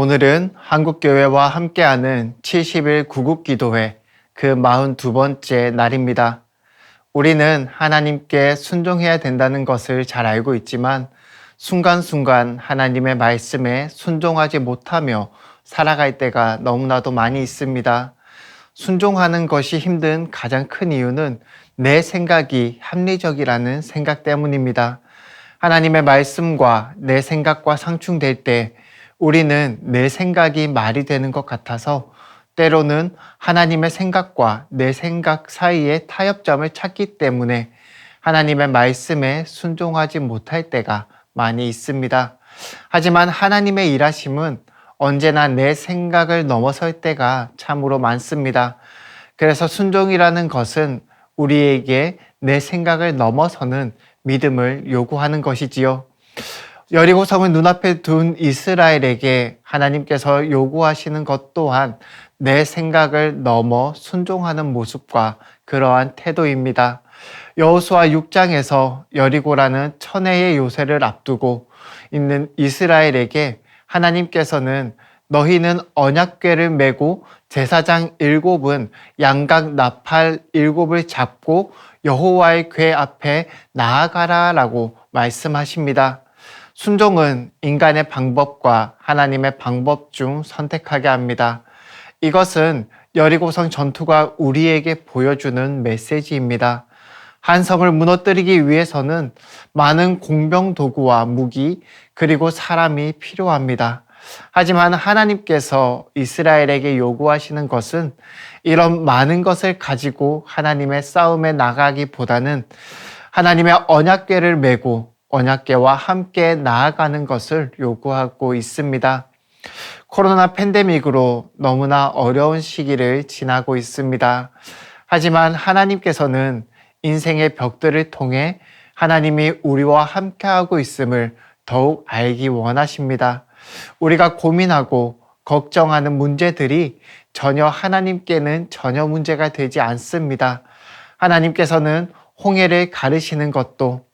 오늘은 한국교회와 함께하는 70일 구국기도회 그 42번째 날입니다. 우리는 하나님께 순종해야 된다는 것을 잘 알고 있지만 순간순간 하나님의 말씀에 순종하지 못하며 살아갈 때가 너무나도 많이 있습니다. 순종하는 것이 힘든 가장 큰 이유는 내 생각이 합리적이라는 생각 때문입니다. 하나님의 말씀과 내 생각과 상충될 때 우리는 내 생각이 말이 되는 것 같아서 때로는 하나님의 생각과 내 생각 사이에 타협점을 찾기 때문에 하나님의 말씀에 순종하지 못할 때가 많이 있습니다. 하지만 하나님의 일하심은 언제나 내 생각을 넘어설 때가 참으로 많습니다. 그래서 순종이라는 것은 우리에게 내 생각을 넘어서는 믿음을 요구하는 것이지요. 여리고성을 눈앞에 둔 이스라엘에게 하나님께서 요구하시는 것 또한 내 생각을 넘어 순종하는 모습과 그러한 태도입니다. 여호수아 6장에서 여리고라는 천혜의 요새를 앞두고 있는 이스라엘에게 하나님께서는 너희는 언약궤를 메고 제사장 7은 양각 나팔 7을 잡고 여호와의 궤 앞에 나아가라 라고 말씀하십니다. 순종은 인간의 방법과 하나님의 방법 중 선택하게 합니다. 이것은 여리고성 전투가 우리에게 보여주는 메시지입니다. 한 성을 무너뜨리기 위해서는 많은 공병 도구와 무기 그리고 사람이 필요합니다. 하지만 하나님께서 이스라엘에게 요구하시는 것은 이런 많은 것을 가지고 하나님의 싸움에 나가기보다는 하나님의 언약궤를 메고 언약궤와 함께 나아가는 것을 요구하고 있습니다. 코로나 팬데믹으로 너무나 어려운 시기를 지나고 있습니다. 하지만 하나님께서는 인생의 벽들을 통해 하나님이 우리와 함께하고 있음을 더욱 알기 원하십니다. 우리가 고민하고 걱정하는 문제들이 전혀 하나님께는 전혀 문제가 되지 않습니다. 하나님께서는 홍해를 가르시는 것도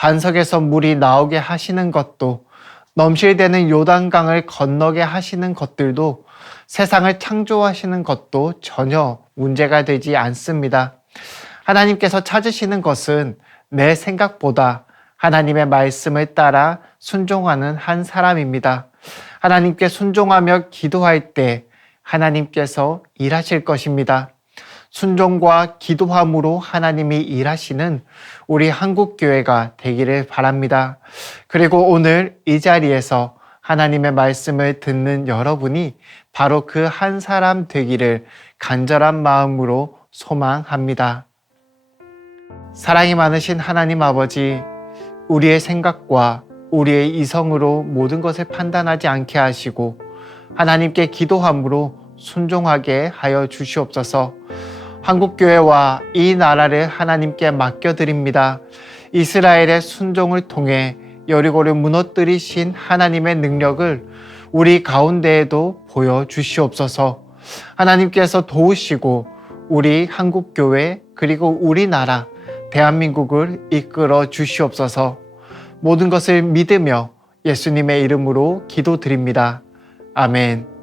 반석에서 물이 나오게 하시는 것도 넘실대는 요단강을 건너게 하시는 것들도 세상을 창조하시는 것도 전혀 문제가 되지 않습니다. 하나님께서 찾으시는 것은 내 생각보다 하나님의 말씀을 따라 순종하는 한 사람입니다. 하나님께 순종하며 기도할 때 하나님께서 일하실 것입니다. 순종과 기도함으로 하나님이 일하시는 우리 한국교회가 되기를 바랍니다. 그리고 오늘 이 자리에서 하나님의 말씀을 듣는 여러분이 바로 그 한 사람 되기를 간절한 마음으로 소망합니다. 사랑이 많으신 하나님 아버지, 우리의 생각과 우리의 이성으로 모든 것을 판단하지 않게 하시고 하나님께 기도함으로 순종하게 하여 주시옵소서. 한국교회와 이 나라를 하나님께 맡겨드립니다. 이스라엘의 순종을 통해 여리고를 무너뜨리신 하나님의 능력을 우리 가운데에도 보여주시옵소서. 하나님께서 도우시고 우리 한국교회 그리고 우리나라 대한민국을 이끌어 주시옵소서. 모든 것을 믿으며 예수님의 이름으로 기도드립니다. 아멘.